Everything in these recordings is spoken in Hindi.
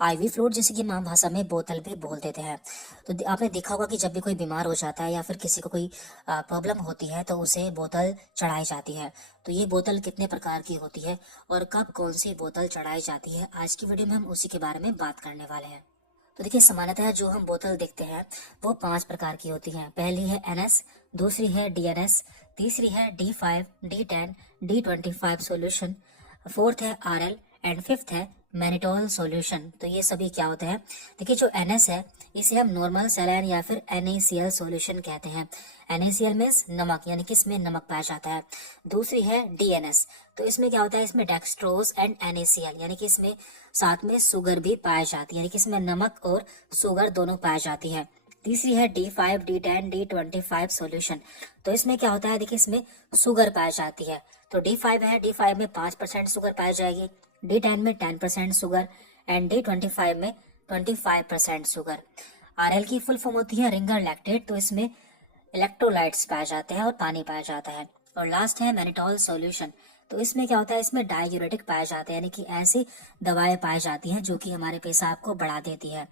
आईवी फ्लूइड जिसे कि हम आम भाषा में बोतल भी बोल देते हैं। तो आपने देखा होगा कि जब भी कोई बीमार हो जाता है या फिर किसी को कोई प्रॉब्लम होती है तो उसे बोतल चढ़ाई जाती है। तो ये बोतल कितने प्रकार की होती है और कब कौन सी बोतल चढ़ाई जाती है, आज की वीडियो में हम उसी के बारे में बात करने वाले हैं। तो देखिए, सामान्यतः जो हम बोतल देखते हैं वो 5 प्रकार की होती हैं। पहली है NS, दूसरी है DNS, तीसरी है D5, D10, D25 solution, fourth है RL एंड फिफ्थ है मैनिटोल सॉल्यूशन। तो ये सभी क्या होते हैं? देखिए, जो NS है इसे हम नॉर्मल सैलाइन या फिर NaCl सॉल्यूशन कहते हैं। NaCl मीन्स नमक, यानी कि इसमें नमक पाया जाता है। दूसरी है DNS, तो इसमें क्या होता है, इसमें डेक्सट्रोज एंड NaCl, यानी कि इसमें साथ में शुगर भी पाई जाती है, यानी कि इसमें नमक और शुगर दोनों पाई जाती है। तीसरी है D5, D10, D25 सॉल्यूशन, तो इसमें क्या होता है, देखिए इसमें शुगर पाई जाती है। तो D5 है, D5 में 5% शुगर पाई जाएगी, D10 में 10% शुगर एंड D25 में 25% शुगर। RL की फुल फॉर्म होती है रिंगर लैक्टेट, तो इसमें इलेक्ट्रोलाइट्स पाए जाते हैं और पानी पाया जाता है। और लास्ट है मैनिटोल सॉल्यूशन, तो इसमें क्या होता है, इसमें डाययूरेटिक पाए जाते हैं, यानी कि ऐसी दवाएं पाई जाती हैं जो कि हमारे पेशाब को बढ़ा देती है।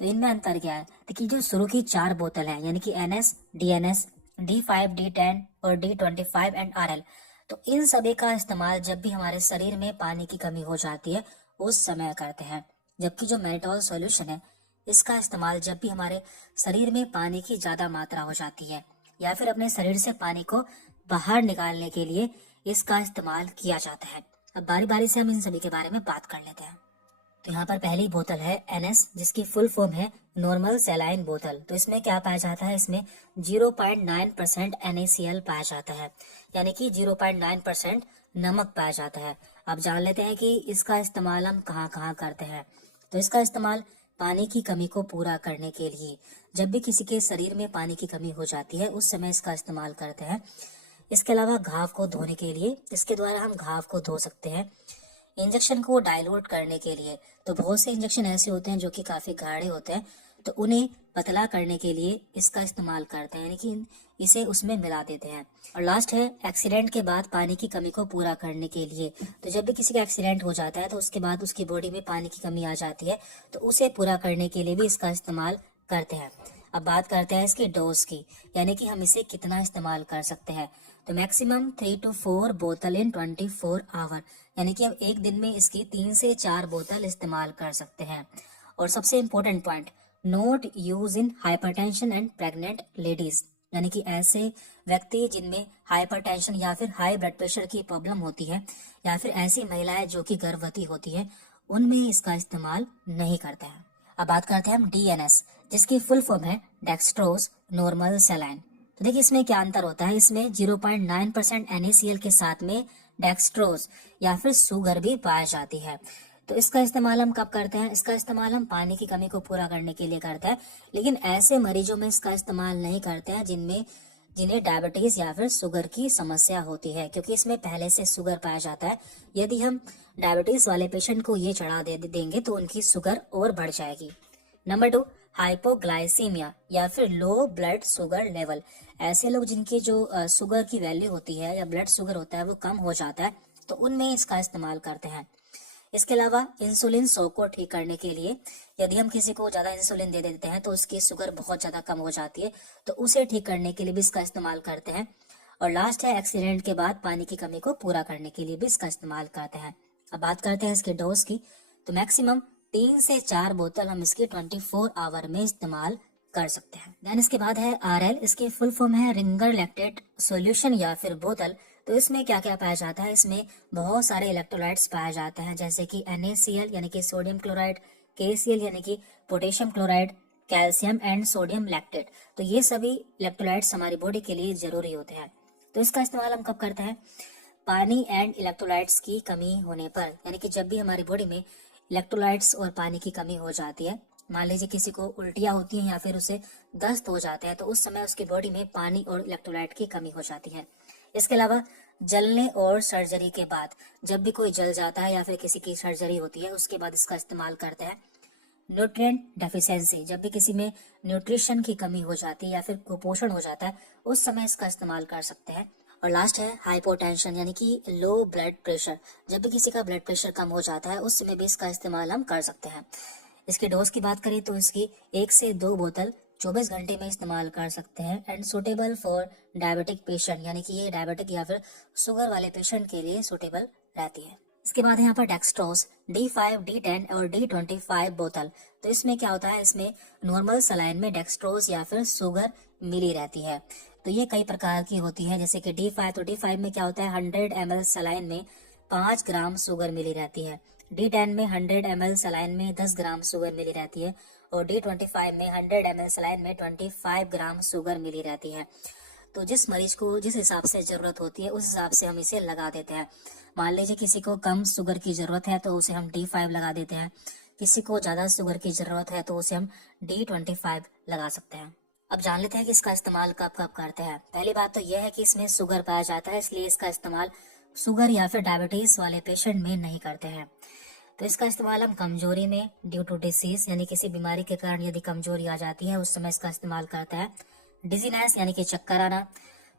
तो इनमें अंतर क्या है? देखिए, जो शुरू की 4 बोतल है यानी कि NS, DNS, D5, D10 और D25 एंड RL, तो इन सभी का इस्तेमाल जब भी हमारे शरीर में पानी की कमी हो जाती है उस समय करते हैं। जबकि जो मैनिटोल सॉल्यूशन है इसका इस्तेमाल जब भी हमारे शरीर में पानी की ज्यादा मात्रा हो जाती है या फिर अपने शरीर से पानी को बाहर निकालने के लिए इसका इस्तेमाल किया जाता है। अब बारी बारी से हम इन सभी के बारे में बात कर लेते हैं। तो यहाँ पर पहली बोतल है NS, जिसकी फुल फॉर्म है नॉर्मल सैलाइन बोतल। तो इसमें क्या पाया जाता है, इसमें 0.9% NaCl पाया जाता है, यानी कि 0.9% नमक पाया जाता है। अब जान लेते हैं कि इसका इस्तेमाल हम कहाँ कहाँ करते हैं। तो इसका इस्तेमाल पानी की कमी को पूरा करने के लिए, जब भी किसी के शरीर में पानी की कमी हो जाती है उस समय इसका इस्तेमाल करते हैं। इसके अलावा घाव को धोने के लिए, इसके द्वारा हम घाव को धो सकते हैं। इंजेक्शन को डाइल्यूट करने के लिए, तो बहुत से इंजेक्शन ऐसे होते हैं जो कि काफी गाढ़े होते हैं, तो उन्हें पतला करने के लिए इसका इस्तेमाल करते हैं, यानी कि इसे उसमें मिला देते हैं। और लास्ट है एक्सीडेंट के बाद पानी की कमी को पूरा करने के लिए। तो जब भी किसी का एक्सीडेंट हो जाता है तो उसके बाद उसकी बॉडी में पानी की कमी आ जाती है, तो उसे पूरा करने के लिए भी इसका इस्तेमाल करते हैं। अब बात करते हैं इसकी डोज की, यानी कि हम इसे कितना इस्तेमाल कर सकते हैं। तो मैक्सिमम 3 to 4 बोतल इन 24 आवर, यानी कि हम एक दिन में इसकी 3 से 4 बोतल इस्तेमाल कर सकते हैं। और सबसे important point, note use in hypertension and pregnant ladies, यानी कि ऐसे व्यक्ति जिनमें हाइपरटेंशन या फिर हाई ब्लड प्रेशर की प्रॉब्लम होती है या फिर ऐसी महिलाएं जो कि गर्भवती होती है, उनमें इसका इस्तेमाल नहीं करते हैं। अब बात करते हैं हम DNS, जिसकी फुल फॉर्म है डेक्सट्रोज नॉर्मल सैलाइन। तो देखिए, इसमें क्या अंतर होता है, इसमें 0.9% NaCl के साथ में डेक्सट्रोज या फिर शुगर भी पाई जाती है। तो इसका इस्तेमाल हम कब करते हैं? इसका इस्तेमाल हम पानी की कमी को पूरा करने के लिए करते हैं, लेकिन ऐसे मरीजों में इसका इस्तेमाल नहीं करते हैं जिन्हें डायबिटीज या फिर शुगर की समस्या होती है, क्योंकि इसमें पहले से शुगर पाया जाता है। यदि हम डायबिटीज वाले पेशेंट को ये चढ़ा देंगे तो उनकी शुगर और बढ़ जाएगी। नंबर 2, हाइपोग्लाइसीमिया या फिर लो ब्लड शुगर लेवल। ऐसे लोग जिनकी जो शुगर की वैल्यू होती है या ब्लड शुगर होता है वो कम हो जाता है, तो उनमें इसका इस्तेमाल करते हैं। इसके अलावा इंसुलिन शॉक को ठीक करने के लिए, यदि हम किसी को ज्यादा इंसुलिन दे देते हैं तो उसकी शुगर बहुत ज्यादा कम हो जाती है, तो उसे ठीक करने के लिए भी इसका इस्तेमाल करते हैं। और लास्ट है एक्सीडेंट के बाद पानी की कमी को पूरा करने के लिए भी इसका इस्तेमाल करते हैं। अब बात करते हैं इसके डोज की, तो मैक्सिमम 3 से 4 बोतल हम इसकी 24 आवर में इस्तेमाल कर सकते हैं। देन इसके बाद है RL, इसकी फुल फॉर्म है रिंगर लैक्टेट सॉल्यूशन या फिर बोतल। तो इसमें क्या क्या पाया जाता है, इसमें बहुत सारे इलेक्ट्रोलाइट्स पाया जाते हैं, जैसे कि NaCl यानी कि सोडियम क्लोराइड, KCl यानी कि potassium chloride, calcium and sodium lactate. तो ये सभी इलेक्ट्रोलाइट्स हमारी बॉडी के लिए जरूरी होते हैं। तो इसका इस्तेमाल हम कब करते हैं? पानी एंड इलेक्ट्रोलाइट्स की कमी होने पर, यानी कि जब भी हमारी बॉडी में इलेक्ट्रोलाइट्स और पानी की कमी हो जाती है, मान लीजिए किसी को उल्टियां होती हैं या फिर उसे दस्त हो जाता है, तो उस समय उसकी बॉडी में पानी और इलेक्ट्रोलाइट की कमी हो जाती है। इसके अलावा जलने और सर्जरी के बाद, जब भी कोई जल जाता है या फिर किसी की सर्जरी होती है उसके बाद इसका इस्तेमाल करते हैं। न्यूट्रिएंट डेफिशिएंसी, जब भी किसी में न्यूट्रिशन की कमी हो जाती है या फिर कुपोषण हो जाता है उस समय इसका इस्तेमाल कर सकते हैं। और लास्ट है हाइपोटेंशन यानी कि लो ब्लड प्रेशर। जब भी किसी का ब्लड प्रेशर कम हो जाता है उस समय भी इसका इस्तेमाल हम कर सकते हैं। इसकी डोज की बात करें तो इसकी 1 से 2 बोतल 24 घंटे में इस्तेमाल कर सकते हैं and suitable for diabetic patient, यानी कि ये डायबिटिक या फिर शुगर वाले पेशेंट के लिए सुटेबल रहती है। इसके बाद है यहाँ पर डेक्सट्रोज D5, D10 और D25 बोतल। तो इसमें क्या होता है, इसमें नॉर्मल सलाइन में डेक्सट्रोज या फिर शुगर मिली रहती है। तो ये कई प्रकार की होती है, जैसे कि D5, तो D5 में क्या होता है 100 ml सलाइन में 5 ग्राम शुगर मिली रहती है। D10 में 100 ml सलाइन में 10 ग्राम शुगर मिली रहती है और D25 में 100 ml सलाइन में 25 ग्राम शुगर मिली रहती है। तो जिस मरीज को जिस हिसाब से जरूरत होती है उस हिसाब से हम इसे लगा देते हैं। मान लीजिए किसी को कम शुगर की जरूरत है तो उसे हम D5 लगा देते हैं, किसी को ज्यादा शुगर की जरूरत है तो उसे हम D25 लगा सकते हैं। अब जान लेते हैं कि इसका इस्तेमाल कब कब करते हैं। पहली बात तो यह है कि इसमें शुगर पाया जाता है, इसलिए इसका इस्तेमाल शुगर या फिर डायबिटीज वाले पेशेंट में नहीं करते हैं। तो इसका इस्तेमाल हम कमजोरी में ड्यू टू डिसीज यानी किसी बीमारी के कारण यदि कमजोरी आ जाती है उस समय इसका इस्तेमाल करते हैं। डिजीनेस यानी कि चक्कर आना,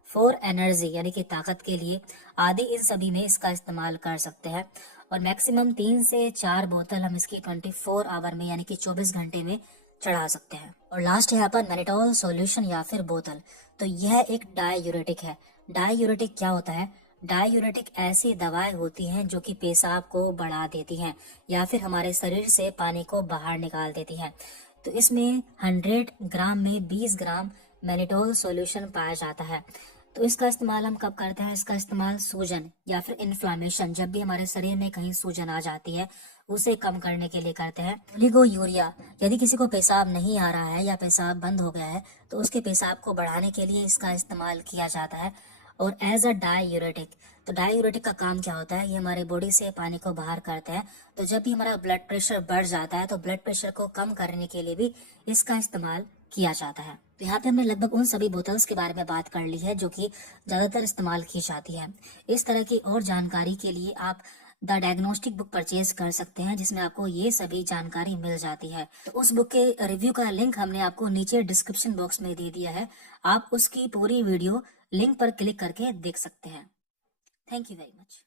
फॉर एनर्जी यानी कि ताकत के लिए आदि, इन सभी में इसका इस्तेमाल कर सकते हैं। और मैक्सिमम 3 से 4 बोतल हम इसकी 24 आवर में यानी कि 24 घंटे में चढ़ा सकते हैं। और लास्ट है यहाँ पर मैनिटोल सॉल्यूशन या फिर बोतल। तो यह एक डाययूरेटिक है। डाययूरेटिक क्या होता है? डाययूरेटिक ऐसी दवाएं होती हैं जो कि पेशाब को बढ़ा देती हैं या फिर हमारे शरीर से पानी को बाहर निकाल देती हैं। तो इसमें 100 ग्राम में 20 ग्राम मैनिटोल सॉल्यूशन पाया जाता है। तो इसका इस्तेमाल हम कब करते हैं? इसका इस्तेमाल सूजन या फिर इन्फ्लामेशन, जब भी हमारे शरीर में कहीं सूजन आ जाती है उसे कम करने के लिए करते हैं। ओलिगोयूरिया, यदि किसी को पेशाब नहीं आ रहा है या पेशाब बंद हो गया है तो उसके पेशाब को बढ़ाने के लिए इसका इस्तेमाल किया जाता है। और एज अ डाययूरेटिक, तो डाययूरेटिक का काम क्या होता है? ये हमारे बॉडी से पानी को बाहर करता है। तो जब भी हमारा ब्लड प्रेशर बढ़ जाता है तो ब्लड प्रेशर को कम करने के लिए भी इसका इस्तेमाल किया जाता है। तो यहाँ पे हमने लगभग उन सभी बोतल्स के बारे में बात कर ली है जो कि ज्यादातर इस्तेमाल की जाती है। इस तरह की और जानकारी के लिए आप द डायग्नोस्टिक बुक परचेज कर सकते हैं जिसमें आपको ये सभी जानकारी मिल जाती है। तो उस बुक के रिव्यू का लिंक हमने आपको नीचे डिस्क्रिप्शन बॉक्स में दे दिया है, आप उसकी पूरी वीडियो लिंक पर क्लिक करके देख सकते हैं। Thank you very much.